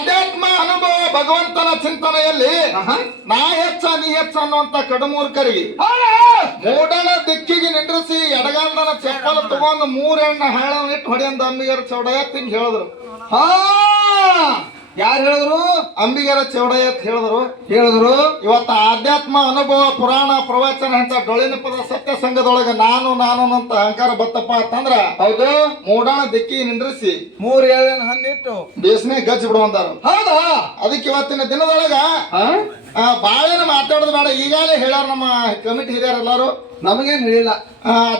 ಅಧ್ಯಾತ್ಮ ಅನುಭವ ಭಗವಂತನ ಚಿಂತನೆಯಲ್ಲಿ ನಾ ಹೆಚ್ಚ ನೀ ಹೆಚ್ಚ ಅನ್ನುವಂತ ಕಡುಮೂರ್ಖರಿಗೆ ಮೂಡಣ ದಿಕ್ಕಿಗೆ ನಿಂದ್ರಿಸಿ ಎಡಗಾಲನ ಚಪ್ಪಲ ತಗೊಂಡು ಮೂರೆಣ್ಣ ಹಾಳನಿಟ್ಟು ಹೊಡೆಯಂದ ಅಂಬಿಗರ ಚೌಡಯ್ಯ ತಿಂಗ್ ಹೇಳಿದ್ರು. ಹಾ ಯಾರು ಹೇಳಿದ್ರು? ಅಂಬಿಗರ ಚೌಡಯ್ಯ ಹೇಳಿದ್ರು. ಇವತ್ತು ಆಧ್ಯಾತ್ಮ ಅನುಭವ ಪುರಾಣ ಪ್ರವಚನ ಅಂತ ಡೊಳಿನ ಪದ ಸತ್ಯ ಸಂಘದೊಳಗ ನಾನು ನಾನು ಅಂತ ಅಹಂಕಾರ ಬತ್ತಪ್ಪ ಅಂತಂದ್ರ ಹೌದು ಮೂಡಣ ದಿಕ್ಕಿಗೆ ನಿಂದ್ರಿಸಿ 3 ಎಳೆನ ಹಣ್ಣಿಟ್ಟು ಬೇಸನೆ ಗಜ್ಜಿ ಬಿಡುವಂತಾರ. ಹೌದಾ? ಅದಕ್ಕೆ ಇವತ್ತಿನ ದಿನದೊಳಗ ಬಾಳೆನ ಮಾತಾಡೋದು ಬೇಡ. ಈಗಾಗಲೇ ಹೇಳ್ಯಾರ ನಮ್ಮ ಕಮಿಟಿ ಹಿರಿಯರ್ ಎಲ್ಲಾರು. ನಮಗೇನ್ ಹೇಳಿಲ್ಲ.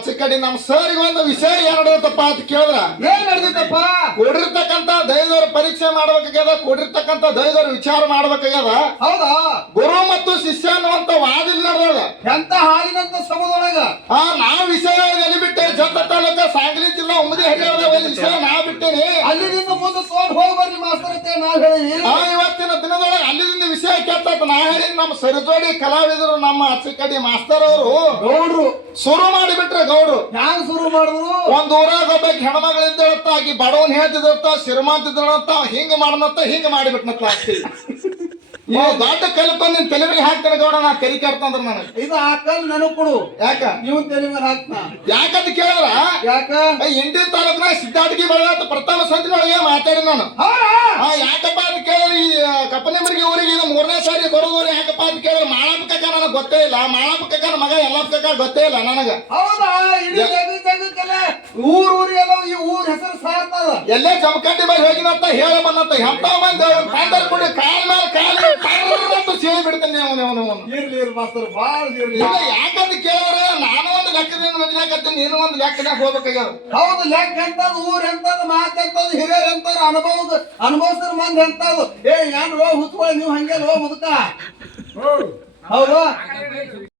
ಚಿಕ್ಕಡಿ ನಮ್ಮ ಸರ್ ಒಂದು ವಿಷಯ ಏನ್ ನಡೆದತ್ತಪ್ಪ ಅಂತ ಕೇಳಿದ್ರ ಏನ್ ನಡೆದಿತ್ತಪ್ಪ? ಕೊಡಿರ್ತಕ್ಕಂತ ದೈವದವ್ರ ಪರೀಕ್ಷೆ ಮಾಡ್ಬೇಕಾಗ್ಯದ, ಕೊಡಿರ್ತಕ್ಕಂತ ದೈವದವ್ರ ವಿಚಾರ ಮಾಡ್ಬೇಕಾಗ್ಯದ. ಹೌದಾ? ಗುರು ಮತ್ತು ಶಿಷ್ಯ ಅನ್ನುವಂತ ವಾದ ಇಲ್ಲಿ ನಡೆದ. ಎಂತ ಹಾಲಿನಂತ ಸಮುದ್ರೊಳಗ ನಾ ವಿಷಯ ಎಲ್ಲಿ ಬಿಟ್ಟೆ ಜತ್ತ ತಾಲೂಕ ಸಾಂಗ್ಲಿ ಜಿಲ್ಲಾ ಉಮ್ಮದಿ ಹರಿಯಾಣದ ವಿಷಯ ನಾ ಬಿಟ್ಟೇನಿ. ಅಲ್ಲಿಂದ ಮುಂದೆ ತೋಡ್ ಹೋಗಿ ಬರ್ರಿ ಮಾಸ್ತರ್ ಅಂತ ನಾವ್ ಹೇಳಿ ಇವತ್ತಿನ ದಿನದೊಳಗೆ ಅಲ್ಲಿಂದ ವಿಷಯ ಕೆತ್ತ ನಾ ಹೇಳಿ ನಮ್ಮ ಸರಿಜೋಡಿ ಕಲಾವಿದರು ನಮ್ಮ ಚಿಕ್ಕಡಿ ಮಾಸ್ತರ್ ಅವರು ಗೌಡ್ರು ಶುರು ಮಾಡಿಬಿಟ್ರೆ. ಗೌಡ್ರು ಹ್ಯಾಂಗ ಶುರು ಮಾಡಿದ್ರು? ಒಂದ್ ಊರಾಗ ಒಬ್ಬ ಹೆಣ್ಮಗಳಿದ್ದಳತ್ತ, ಆಕಿ ಬಡವನ್ ಹೇಳ್ತಿದ್ದಳತ್ತ, ಶ್ರೀಮಂತ ಇದ್ದಳಂತ, ಹಿಂಗ ಮಾಡನತ್ತ ಹಿಂಗ ಮಾಡಿಬಿಟ್ನತ್ತ. ಅಷ್ಟೇ ದೊಡ್ಡ ಕಲ್ಪ ನಿನ್ ತೆಲಿವಿಗೆ ಹಾಕ್ತಾನೆ ಗೌಡ. ನಾ ತೆಲಿ ಕೆಡ್ತಂದ್ರ ನನಗೆ ಇದು ಹಾಕಲ್ ನನಗ್ ಕೊಡು. ಯಾಕ ನೀವು ತೆಲಿ ಮೇಲೆ ಹಾಕ್ನ ಯಾಕಂತ ಕೇಳಿದ್ರ ಯಾಕ ಇಂಡಿ ತಾಲೂಕ್ನ ಸಿದ್ದಾಟಗಿ ಬೆಳೆದ ಪ್ರಥಮ ಸಂತಿನೊಳಗೆ ಮಾತಾಡಿ ನಾನು. ಯಾಕಪ್ಪ ಅಂತ ಕೇಳಿದ್ರೆ ಈ ಕಪ್ಪನೆಂಬರಿಗೆ ಊರಿಗೆ ಇದು 3ನೇ ಸಾರಿ ಬರೋದವ್ರು. ಯಾಕಪ್ಪ ಅಂತ ಕೇಳಿದ್ರೆ ಮಾಳಪ್ಪ ಕಕ್ಕ ನನಗೆ ಗೊತ್ತೇ ಇಲ್ಲ. ಮಾಳಪ್ಪ ಕಕ್ಕನ ಮಗ ಎಲ್ಲಪ್ಪ ಕಕ್ಕ ಗೊತ್ತೇ ಇಲ್ಲ ನನಗ. ಹೌದಾ? ಇಡೀ ಜಗಕ್ಕೆಲ್ಲ ಊರಿಗೆಲ್ಲ ಈ ಊರ್ ಹೆಸರು ಸಾರ್ತದ. ಎಲ್ಲೇ ಜಮಖಂಡಿ ಮೇಲೆ ಹೋಗಿನಂತ ಹೇಳ ಬಂದಂತ ಎಂತ ಮಂದಿ ಕಾಂದರ್ ಕೊಡಿ ಕಾಲ್ ಮೇಲೆ ಕಾಲ ಸೇರಿ ಬಿಡ್ತೇನೆ. ಇರ್ಲಿ ಮಾಸ್ತರ್ ಬಾಳ ಇರ್ಲಿ. ಯಾಕಂತ ಕೇಳಿದ್ರೆ ನಾನು ಒಂದು ಲೆಕ್ಕದಿಂದ ನಡಿಲಾಕತ್ತೀನಿ, ನೀನು ಒಂದು ಲೆಕ್ಕದಾಗ ಹೋಗ್ಬೇಕಾಗ್ಯದ. ಹೌದು, ಲೆಕ್ಕ ಎಂತದ್, ಊರ್ ಎಂತದ್, ಮಾತ್ ಎಂತದ್, ಹಿರಿಯರ್ ಎಂತಾರ, ಅನುಭವಸ್ತರ ಮಂದಿ ಎಂತದು. ಏನ್ ಹುಚ್ಕೊಳ್ಳಿ ನೀವು ಹಂಗೆ ಮುದುಕ. ಹೌದು.